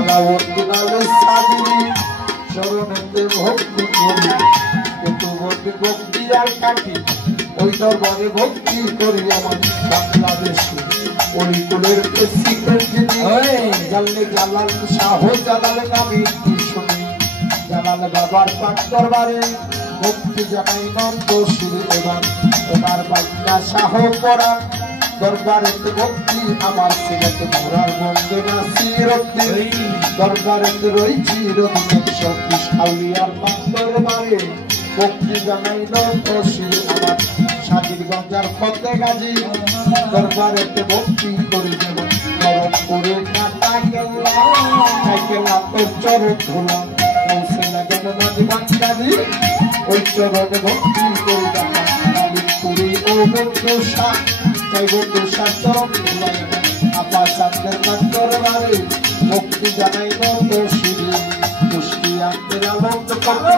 আলাউদ্দিন আলী সাদিনী চরণেতে ভক্তি করি কুতুবতী ভক্তি আর কাটি ওই দরবারে ভক্তি করি আমার বাংলাদেশে ওই কুলের সিক্রেট যিনি জানলে জালাল শাহ জালাল নামে কি শুনি জালাল বাবার পাক দরবারে ভক্তি জানাই নন্দ সুরে এবার ওনার বাচ্চা শাহ পড়া দরবারেতে ভক্তি আমার সিলেটে ঘোরার বন্ধে নাসিরতে দরবারেতে রয়েছি রবীন্দ্র সতীশ আউলিয়ার পাক দরবারে ভক্তি জানাই নন্দ সুরে আমার সাজিরগঞ্জার ফতে গাজী দরবারেতে ভক্তি করি যেমন খড়গপুরে কাটা গেলা সাইকেলা তোর চরণ ধুলা পৌঁছে লাগেন নদী বাঙ্গালি ওই চরণে ভক্তি করি দেখা কালিপুরি ও বন্ধুষা চাই বন্ধুষা চরণ ধুলা আপা চাঁদের দরবারে ভক্তি জানাই নন্দ শিরে কুষ্টিয়াতে আনন্দ পাতি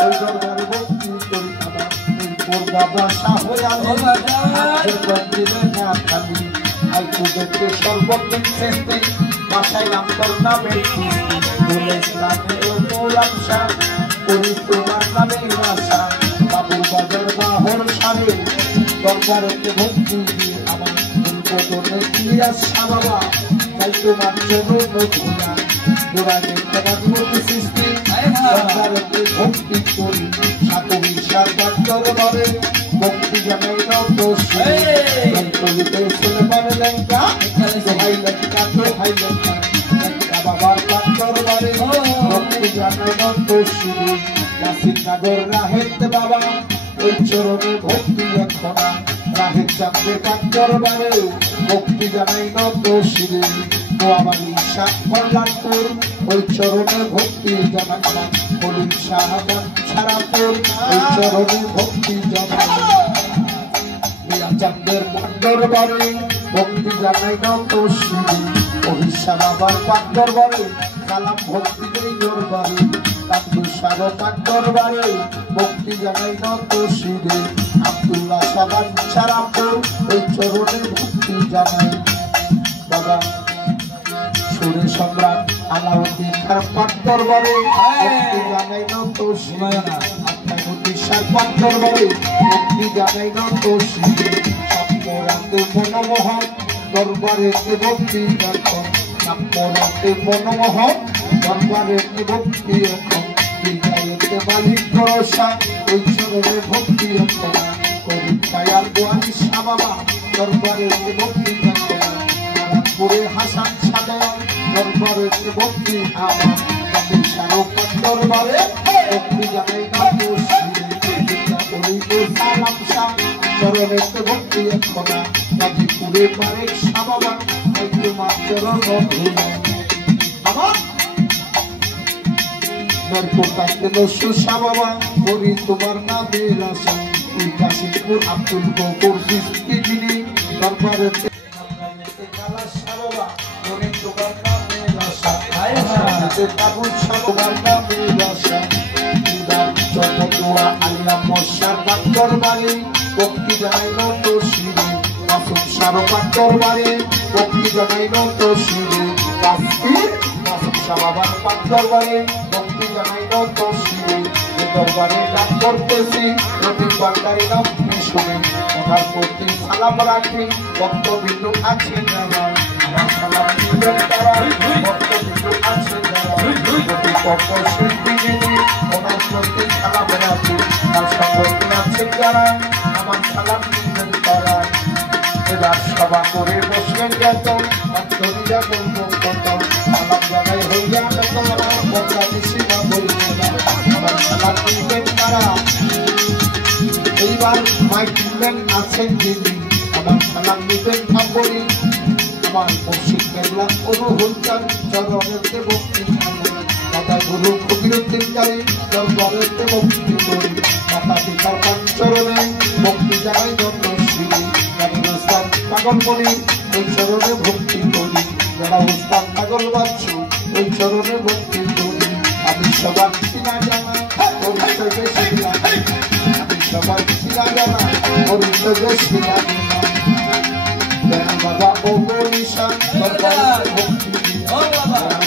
ওই দরবারে ভক্তি করি আমার বাবা শাহ আলী বন্দিরে না খালি আইকু দেখতে সর্বদিন চেষ্টি বাসায় নাম তোর নামে বলে ইসলামে ও গোলাম শাহ করি তোমার নামে আশা বাবুর বাজার বাহর সারে দরবারেতে ভক্তি দিয়ে আমার উদ্বোধনে ক্রিয়া বাবা তাই তোমার চরণ ঘোরা গোড়া দেখতে বাজবতী সৃষ্টি দরবারেতে ভক্তি করি সাতবীর সারবার দরবারে ভক্তি জানাই নন্দ সুরে কলিতে সুলেমান লেঙ্কা ভাই লেঙ্কা তো ভাই লেঙ্কা লেঙ্কা বাবার পাক দরবারে ভক্তি জানাই নন্দ সুরে নাসির নগর রাহেত বাবা ওই চরণে ভক্তি এখনা রাহেত চাঁদের পাক দরবারে ভক্তি জানাই নন্দ সুরে নোয়াবাড়ি শাহ কল্যাণপুর ওই চরণে ভক্তি জানাই হলির শাহবান ছাড়াপুর ওই চরণে ভক্তি জানাই চাঁদের পাক দরবারে ভক্তি জানাই নন্দ শিরে অহিষা বাবার পাক দরবারে কালাম ভক্তি দেই দরবারে কান্দুসার পাক দরবারে ভক্তি জানাই নন্দ শিরে আব্দুল্লাহ সাবান ছাড়াপুর ওই চরণে ভক্তি জানাই বাবা সুরে সম্রাট আলাউদ্দিন খান পাক দরবারে ভক্তি জানাই নন্দ শিরে আত্মানুদ্দিশার পাক দরবারে ভক্তি জানাই নন্দ শিরে সাপ্তরাতে বনমোহন দরবারেতে ভক্তি এখন সাপ্তরাতে বনমোহন দরবারেতে ভক্তি এখন বিদায়েতে মালিক ভরসা ওই চরণে ভক্তি এখন করি ছায়ার গোয়ানি শাহ বাবা দরবারেতে ভক্তি এখন পুরে হাসান সাদা দরবারেতে ভক্তি আমার কাদের শারফাত দরবারে ভক্তি জানাই নন্দ শিরে সালাম শাহ চরণেতে ভক্তি এখনা গাজীপুরে পারে শাহ বাবা তোমার চরণ ধুলা আমার নরকোটাতে নসু শাহ বাবা করি তোমার নামের আশা কাশিমপুর আব্দুল গফুর সৃষ্টি যিনি দরবারেতে কালা শাহ বাবা করি তোমার নামের আশা কাবুল শাহ তোমার নামের আশা জন্মদুয়া আল্লাহ মশার পাক দরবারে ভক্তি জানাই নন্দ শিরে মাসুম শাহ পাক দরবারে ভক্তি জানাই নন্দ শিরে কাশ্মীর মাসুম শাহ বাবার পাক দরবারে ভক্তি জানাই নন্দ শিরে এ দরবারে নাম করতেছি রবি বান্দারি নাম শুনে ওনার প্রতি সালাম রাখি ভক্তবিন্দু আছে আমার সালাম দিবেন তারা ভক্তবিন্দু আছে প্রতি পক্ষ শিল্পী যিনি ওনার প্রতি সালাম রাখি তার সঙ্গে আছে যারা আমার সালাম দিবেন তারা এবার সভা করে বসে যেত ধরিয়া বলবো কত সালাম জানাই হইয়া তোমার বাংলাদেশি না বলবো আমার সালাম দিবেন তারা এইবার মাইকম্যান আছেন যিনি আমার সালাম দিবেন না বলি আমার মুর্শিদ কেবলা অনুহূলচান চরণেতে ভক্তি মাতা গুরু কবিরুদ্দিন কালী দরবারেতে ভক্তি করি মাতা পিতার চরণে ভক্তি জানাই নন্দ শিরে উস্তাদ পাগল বলি ওই চরণে ভক্তি করি যারা উস্তাদ পাগল বাচ্চু ওই চরণে ভক্তি করি আমি সবার সিনা জানা পরিচয় শিলা আমি সবার সিনা জানা পরিচয় শিলা বাবা ও বরিশা দরবারে ভক্তি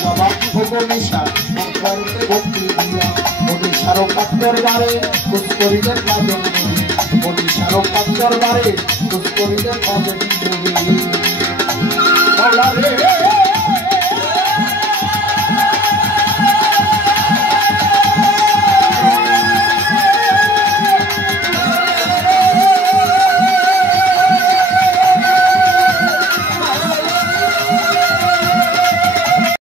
বাবা নিশা করতে ভক্তি দিয়া মনীষার পাত্তর বারে কুছ করিলে কাজল মনীষার পাত্তর বারে কুছ করিলে কাজল